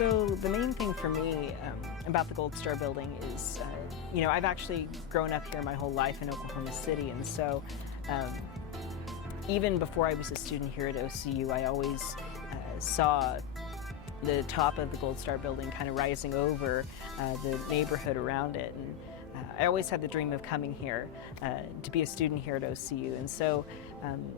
So the main thing for me about the Gold Star building is, I've actually grown up here my whole life in Oklahoma City, and so even before I was a student here at OCU, I always saw the top of the Gold Star building kind of rising over the neighborhood around it. And I always had the dream of coming here to be a student here at OCU. And so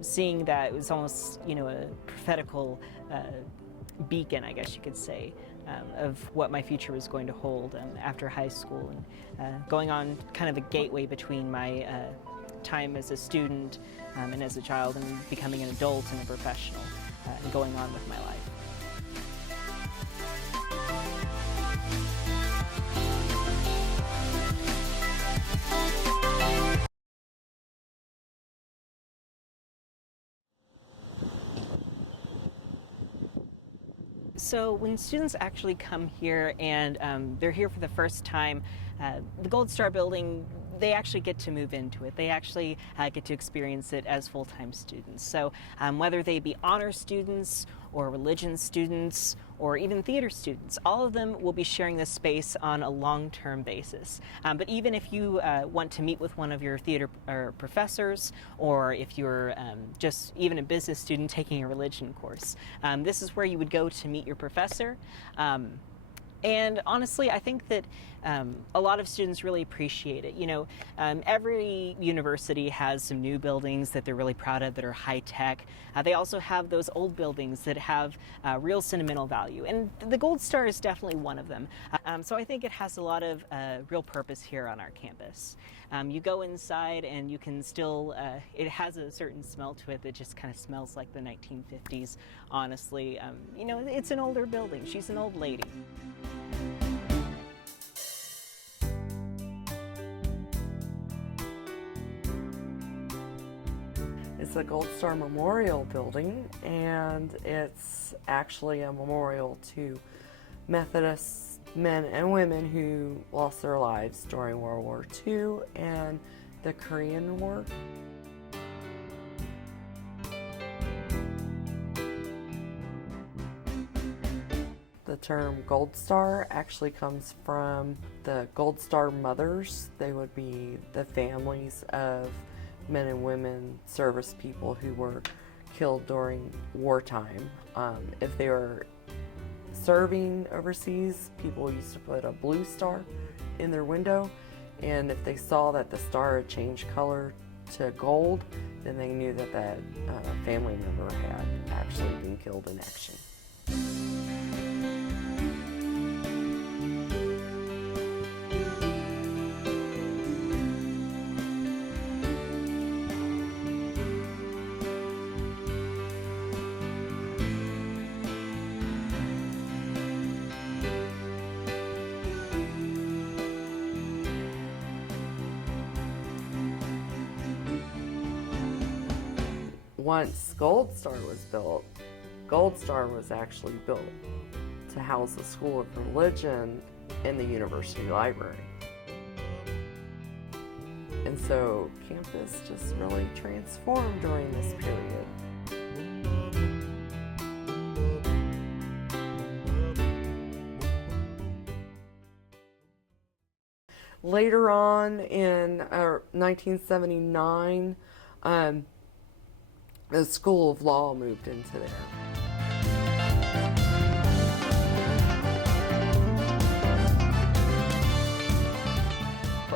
seeing that, it was almost, a prophetical beacon, I guess you could say, of what my future was going to hold after high school, and going on kind of a gateway between my time as a student and as a child and becoming an adult and a professional and going on with my life. So when students actually come here and they're here for the first time, the Gold Star building, they actually get to move into it. They actually get to experience it as full-time students. So whether they be honor students or religion students or even theater students, all of them will be sharing this space on a long-term basis. But even if you want to meet with one of your theater professors, or if you're just even a business student taking a religion course, this is where you would go to meet your professor. And honestly, I think that a lot of students really appreciate it. Every university has some new buildings that they're really proud of that are high tech. They also have those old buildings that have real sentimental value, and the Gold Star is definitely one of them. So I think it has a lot of real purpose here on our campus. You go inside and you can still, it has a certain smell to it that just kind of smells like the 1950s, honestly. It's an older building. She's an old lady. It's the Gold Star Memorial Building, and it's actually a memorial to Methodist men and women who lost their lives during World War II and the Korean War. The term Gold Star actually comes from the Gold Star mothers. They would be the families of men and women, service people who were killed during wartime. If they were serving overseas, people used to put a blue star in their window, and if they saw that the star had changed color to gold, then they knew that that family member had actually been killed in action. Once Gold Star was built, Gold Star was actually built to house the School of Religion in the University Library. And so campus just really transformed during this period. Later on in 1979, the School of Law moved into there.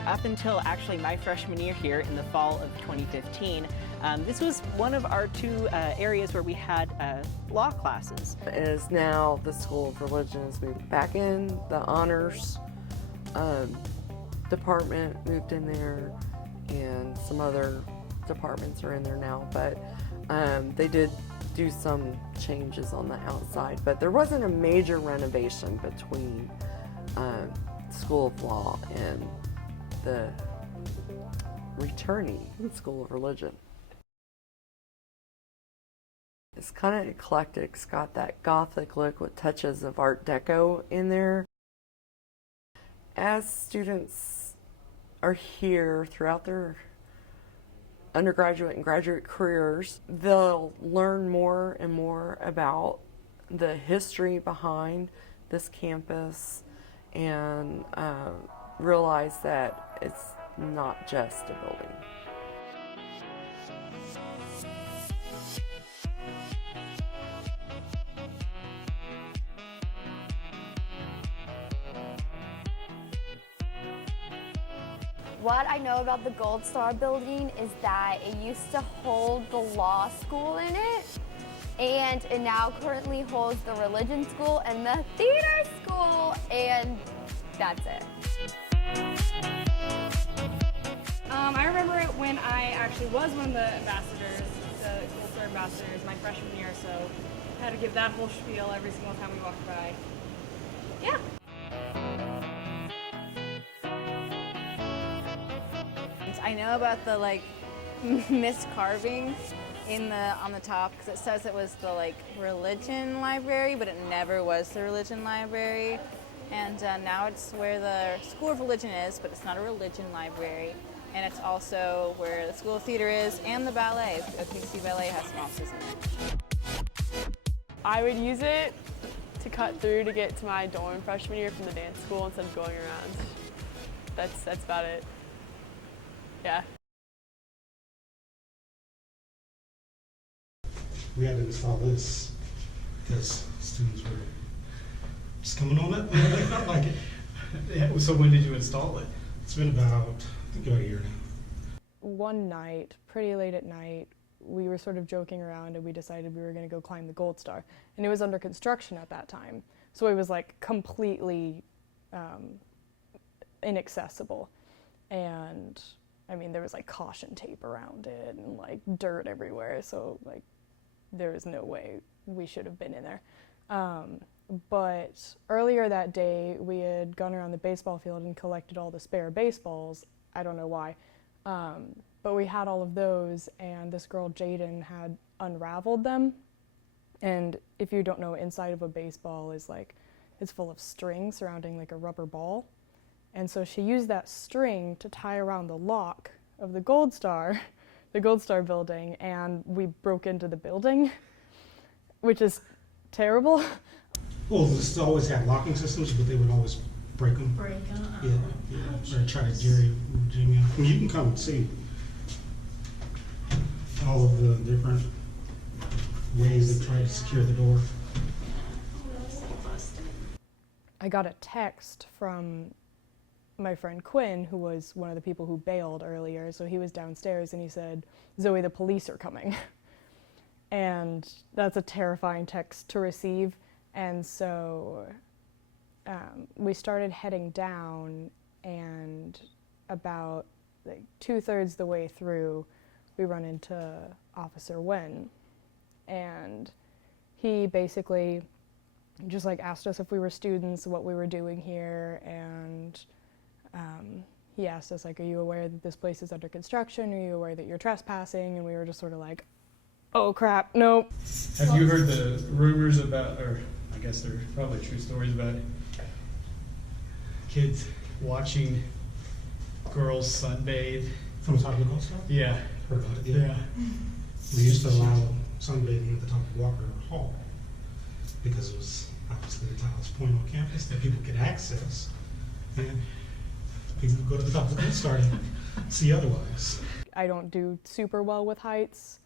Up until actually my freshman year here in the fall of 2015, this was one of our two areas where we had law classes. It is now the School of Religion has moved back in. The honors department moved in there, and some other departments are in there now, but they did do some changes on the outside, but there wasn't a major renovation between School of Law and the returning School of Religion. It's kind of eclectic. It's got that Gothic look with touches of Art Deco in there. As students are here throughout their undergraduate and graduate careers, they'll learn more and more about the history behind this campus and realize that it's not just a building. What I know about the Gold Star building is that it used to hold the law school in it, and it now currently holds the religion school and the theater school, and that's it. I remember it when I actually was one of the ambassadors, the Gold Star ambassadors, my freshman year, so I had to give that whole spiel every single time we walked by. Yeah. I know about the miscarving on the top because it says it was the religion library, but it never was the religion library. And now it's where the School of Religion is, but it's not a religion library. And it's also where the School of Theater is and the ballet. OKC Ballet has some offices in it. I would use it to cut through to get to my dorm freshman year from the dance school instead of going around. That's about it. Yeah. We had to install this because students were just coming on up. They felt like it. Yeah, so when did you install it? It's been about, I think about a year now. One night, pretty late at night, we were sort of joking around and we decided we were going to go climb the Gold Star. And it was under construction at that time. So it was completely inaccessible. And I mean, there was caution tape around it and dirt everywhere. So there was no way we should have been in there. But earlier that day, we had gone around the baseball field and collected all the spare baseballs. I don't know why. But we had all of those, and this girl, Jaden, had unraveled them. And if you don't know, inside of a baseball is it's full of string surrounding a rubber ball. And so she used that string to tie around the lock of the Gold Star, the Gold Star building, and we broke into the building, which is terrible. Well, this always had locking systems, but they would always break them. Yeah. Or try to jimmy up. I mean, you can come and see all of the different ways they try to secure the door. I got a text from my friend Quinn, who was one of the people who bailed earlier. So he was downstairs and he said, "Zoe, the police are coming." And that's a terrifying text to receive. And so we started heading down, and about 2/3 the way through, we run into Officer Wen. And he basically just asked us if we were students, what we were doing here, and he asked us are you aware that this place is under construction? Are you aware that you're trespassing? And we were just sort of oh crap, nope. Have you heard the rumors about, or I guess they're probably true stories about kids watching girls sunbathe? From the top of the Gold Star? Yeah. Heard about it, yeah. We used to allow sunbathing at the top of Walker Hall because it was obviously the tallest point on campus that people could access. And people would go to the top of the Gold Star and see otherwise. I don't do super well with heights,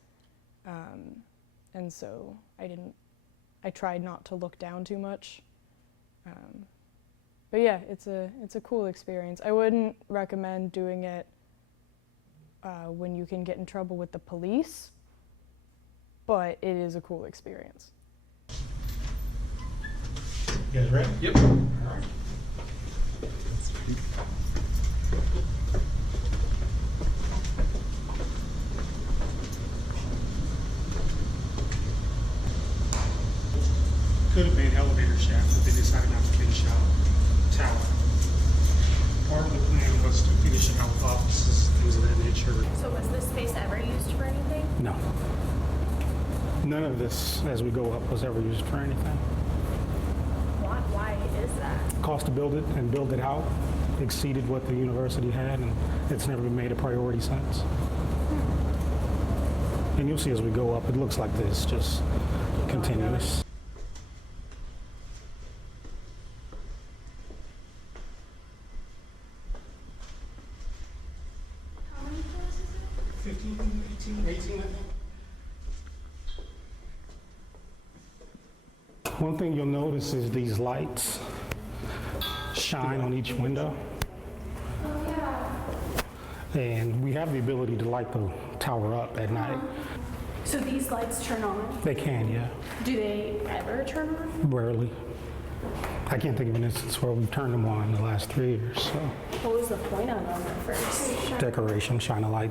and so I tried not to look down too much. But yeah, it's a cool experience. I wouldn't recommend doing it when you can get in trouble with the police, but it is a cool experience. You guys ready? Yep. All right. Could have been an elevator shaft, but they decided not to finish out tower. Part of the plan was to finish it out with offices, things of that nature. So was this space ever used for anything? No. None of this, as we go up, was ever used for anything. Why is that? Cost to build it and build it out exceeded what the university had, and it's never been made a priority since. And you'll see as we go up, it looks like this, just continuous. 18, I think. One thing you'll notice is these lights shine on each window. And we have the ability to light the tower up at night. So these lights turn on? They can, yeah. Do they ever turn on? Rarely. I can't think of an instance where we've turned them on in the last 3 years. So What was the point of them at first? decoration, shine a light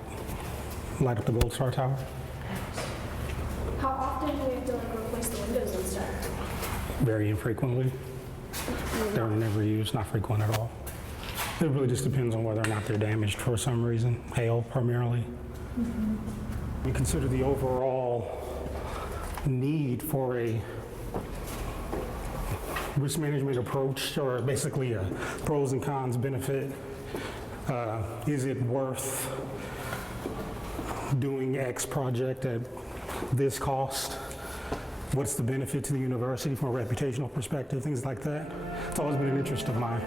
up the Gold Star Tower. How often do we have to like replace the windows and stuff? Very infrequently. They're never used, not frequent at all. It really just depends on whether or not they're damaged for some reason, hail primarily. We consider the overall need for a risk management approach, or basically a pros and cons benefit. Is it worth doing X project at this cost? What's the benefit to the university from a reputational perspective, things like that. It's always been an interest of mine.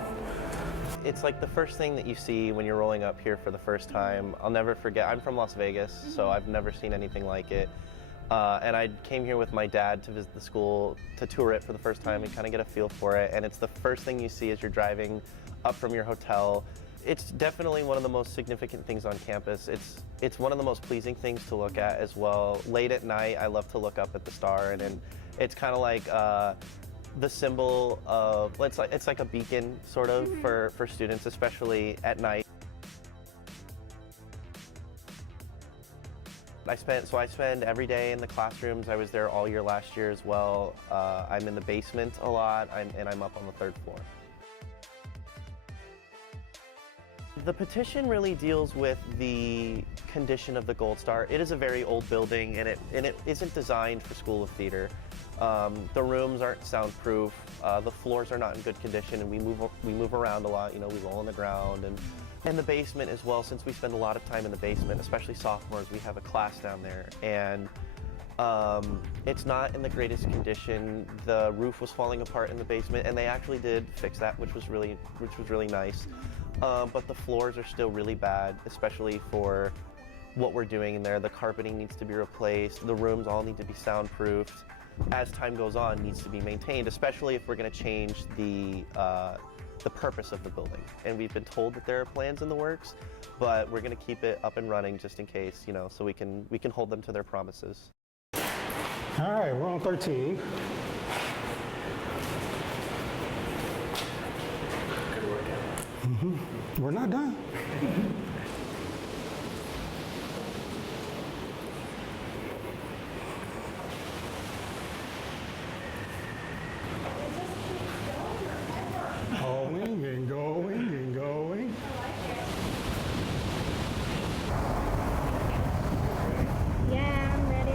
It's like the first thing that you see when you're rolling up here for the first time. I'll never forget, I'm from Las Vegas, so I've never seen anything like it. And I came here with my dad to visit the school, to tour it for the first time and kind of get a feel for it. And it's the first thing you see as you're driving up from your hotel. It's definitely one of the most significant things on campus. It's one of the most pleasing things to look at as well. Late at night, I love to look up at the star, and it's kind of like the symbol of, it's like a beacon sort of for students, especially at night. I spend every day in the classrooms. I was there all year last year as well. I'm in the basement a lot, and I'm up on the 3rd floor. The petition really deals with the condition of the Gold Star. It is a very old building, and it isn't designed for School of Theater. The rooms aren't soundproof. The floors are not in good condition, and we move around a lot. You know, we roll on the ground, and the basement as well. Since we spend a lot of time in the basement, especially sophomores, we have a class down there, and it's not in the greatest condition. The roof was falling apart in the basement, and they actually did fix that, which was really nice. But the floors are still really bad, especially for what we're doing in there. The carpeting needs to be replaced. The rooms all need to be soundproofed. As time goes on, needs to be maintained, especially if we're going to change the purpose of the building. And we've been told that there are plans in the works, but we're going to keep it up and running just in case, you know, so we can hold them to their promises. All right, we're on 13. We're not done. Going and going and going. Yeah, I'm ready.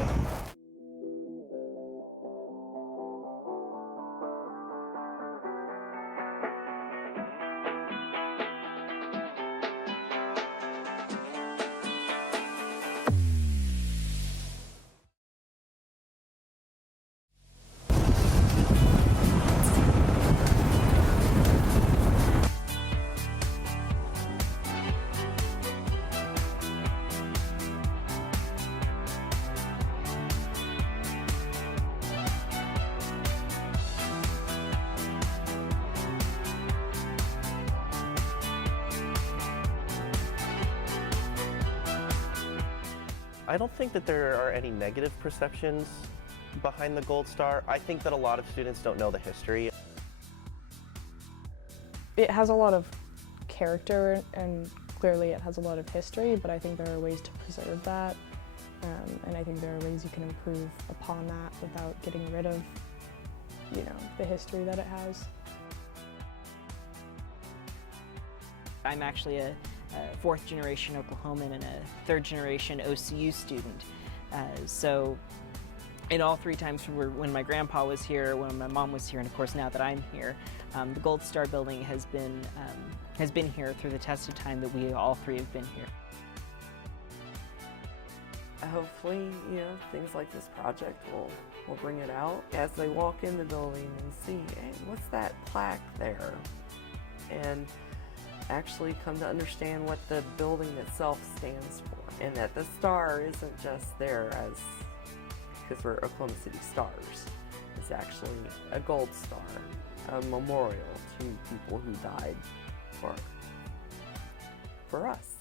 I don't think that there are any negative perceptions behind the Gold Star. I think that a lot of students don't know the history. It has a lot of character, and clearly it has a lot of history, but I think there are ways to preserve that, and I think there are ways you can improve upon that without getting rid of, you know, the history that it has. I'm actually a 4th generation Oklahoman and a 3rd generation OCU student. So in all 3 times when my grandpa was here, when my mom was here, and of course now that I'm here, the Gold Star building has been here through the test of time that we all 3 have been here. Hopefully, you know, things like this project will bring it out as they walk in the building and see, hey, what's that plaque there? And actually come to understand what the building itself stands for. And that the star isn't just there as because we're Oklahoma City Stars. It's actually a gold star, a memorial to people who died for us.